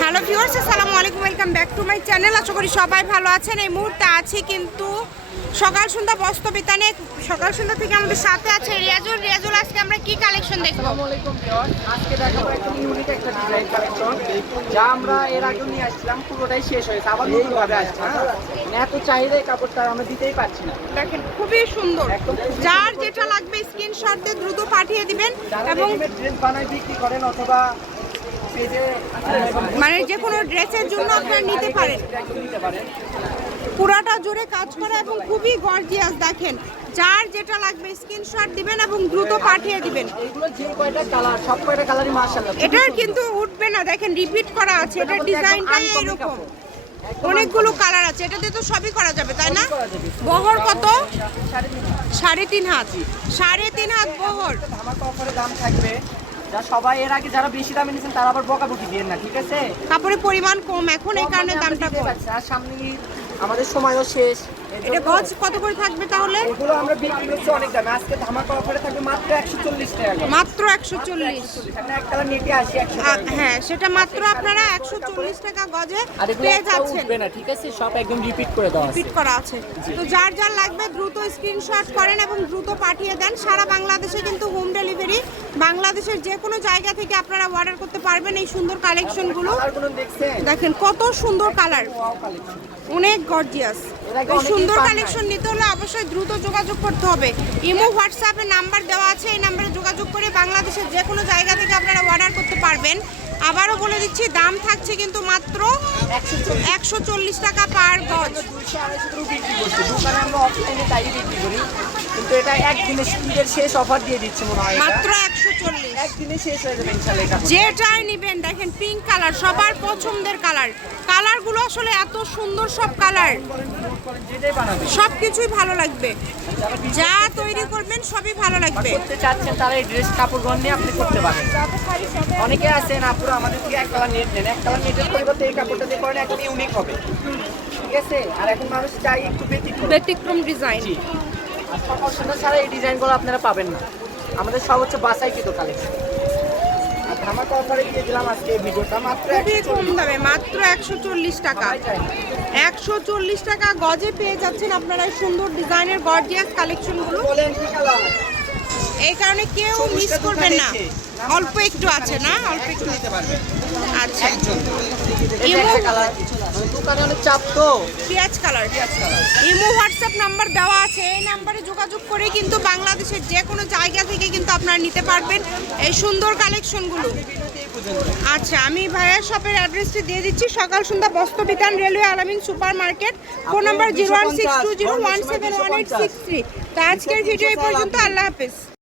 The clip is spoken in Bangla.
হ্যালো ভিউয়ার্স, আসসালামু আলাইকুম, welcome back to my channel. আশা করি সবাই ভালো আছেন। এই মুহূর্তে আছি কিন্তু সকাল সন্ধ্যা বস্ত্র বিতানে। সকাল সন্ধ্যা থেকে আমাদের সাথে আছে রিয়াজুল। রিয়াজুল, আজকে আমরা কি কালেকশন দেখব? আসসালামু আলাইকুম ভিউয়ার্স, আজকে দেখাবো একটা ইউনিক একটা ডিজাইন কালেকশন যা আমরা এর আগে নিয়ে আসছিলাম, পুরোটাই শেষ হয়েছে, আবার নতুন ভাবে আসছে। মানে এত চাহিদা এই কাপড়টা আমরা দিতেই পারছি না। দেখেন, খুবই সুন্দর। যার যেটা লাগবে স্ক্রিনশট দিয়ে দ্রুত পাঠিয়ে দিবেন। এবং ড্রেস বানাই বিক্রি করেন অথবা পেজে মানে যে কোনো ড্রেসের জন্য আপনারা নিতে পারেন। পুরাটা জুড়ে কাজ করা এবং খুবই গর্জিয়াস। দেখেন, যার যেটা লাগবে স্ক্রিনশট দিবেন এবং দ্রুত পাঠিয়ে দিবেন। এগুলো যে কয়টা কালার, সব কয়টা কালারই মাশাআল্লাহ। এটার কিন্তু উঠবে না, দেখেন রিপিট করা আছে। এটার ডিজাইনটাই এরকম, অনেকগুলো কালার আছে। এটা দিয়ে তো সবই করা যাবে, তাই না? বহর কত? 3.5 হাত। 3.5 হাত বহর। ধামাকা অফারে দাম থাকবে, যা সবাই এর আগে যারা বেশি দামে নিয়েছেন তারা আবার বকাবকি দিয়েন না, ঠিক আছে? কাপড়ের পরিমাণ কম এখন, এই কারণে দামটা কম। আর সামনে আমাদের সময়ও শেষ। এটা গজ কত করে থাকবে তাহলে? এগুলো আমরা বিক্রি করছি অনেক দামে, আজকে ধামাকা অফারে থাকবে মাত্র 140 টাকা। মাত্র 140। এখানে এক কালার নেটে আসি 100 টাকা। হ্যাঁ, সেটা মাত্র আপনারা 140 টাকা গজে পেয়ে যাচ্ছেন। উঠবে না, ঠিক আছে? সব একদম রিপিট করে দাও, রিপিট করা আছে। তো যার যার লাগবে দ্রুত স্ক্রিনশট করেন এবং দ্রুত পাঠিয়ে দেন। সারা বাংলাদেশে কিন্তু হোম ডেলিভারি। বাংলাদেশের যে কোনো জায়গা থেকে আপনারা অর্ডার করতে পারবেন এই সুন্দর কালেকশনগুলো। কালারগুলো দেখছেন? দেখেন কত সুন্দর কালার, অনেক গর্জিয়াস। এই সুন্দর কালেকশন নিতে হলে অবশ্যই দ্রুত যোগাযোগ করতে হবে। ইমো, হোয়াটসঅ্যাপে নাম্বার দেওয়া আছে, এই নাম্বারে যোগাযোগ করে বাংলাদেশের যে কোনো জায়গা থেকে আপনারা অর্ডার করতে পারবেন। আবারও বলে দিচ্ছি, দাম থাকছে কিন্তু মাত্র 140 টাকা পার গজ। 200-250 বিক্রি করছি দোকানে, আমরা অফলাইনে তাই বিক্রি করি, কিন্তু এটা একদিনে ঈদের শেষ অফার দিয়ে দিচ্ছে মনে হয়। মাত্র 140, একদিনে শেষ হয়ে যাবে ইনশাআল্লাহ। এটা যেটাই নেবেন। দেখেন, পিঙ্ক কালার সবার পছন্দের কালার। কালারগুলো আসলে এত সুন্দর, সব কালার, যেটাই বানাবে সব কিছুই ভালো লাগবে। যা তৈরি করবেন সবই ভালো লাগবে। করতে চাচ্ছেন তারা এই ড্রেস কাপড় নিয়ে আপনি করতে পারেন। অনেকে আছেন আপুরা আমাদের থেকে এক কালার নেট নেন, এক কালার নেটের পরিবর্তে এই কাপড়টা দিয়ে করেন, একদম ইউনিক হবে, ঠিক আছে? আর এখন মানুষ চাই একটু ব্যতিক্রম ডিজাইন। আর সকাল সন্ধ্যা ছাড়া এই ডিজাইনগুলো আপনারা পাবেন না। আমাদের সব হচ্ছে বাছাইকৃত কালেকশন। আর ধামাকা অফারে দিয়ে দিলাম আজকে এই ভিডিওটা মাত্র খুবই কম দামে, মাত্র 140 টাকা। 140 টাকা গজে পেয়ে যাচ্ছেন আপনারা এই সুন্দর ডিজাইনের গর্জিয়াস কালেকশনগুলো। বলেন কি কালার? এই কারণে কেউ মিস করবেন না। অল্প একটু আছে না, অল্প একটু নিতে পারবেন। আচ্ছা, এই যে একটা কালার, দোকানে অনেক চাপ তো। পেঁয়াজ কালার। ইমো, হোয়াটসঅ্যাপ নাম্বার দেওয়া আছে, এই নাম্বারে যোগাযোগ করে কিন্তু বাংলাদেশের যে কোনো জায়গা থেকে কিন্তু আপনারা নিতে পারবেন এই সুন্দর কালেকশনগুলো। আচ্ছা, আমি ভাইয়ার শপের অ্যাড্রেসটি দিয়ে দিচ্ছি। সকাল সন্ধ্যা বস্ত্র বিতান, রেলওয়ে আলামিন সুপার মার্কেট। Phone number 01620171863। তো আজকের ভিডিও এই পর্যন্ত। আল্লাহ হাফেজ।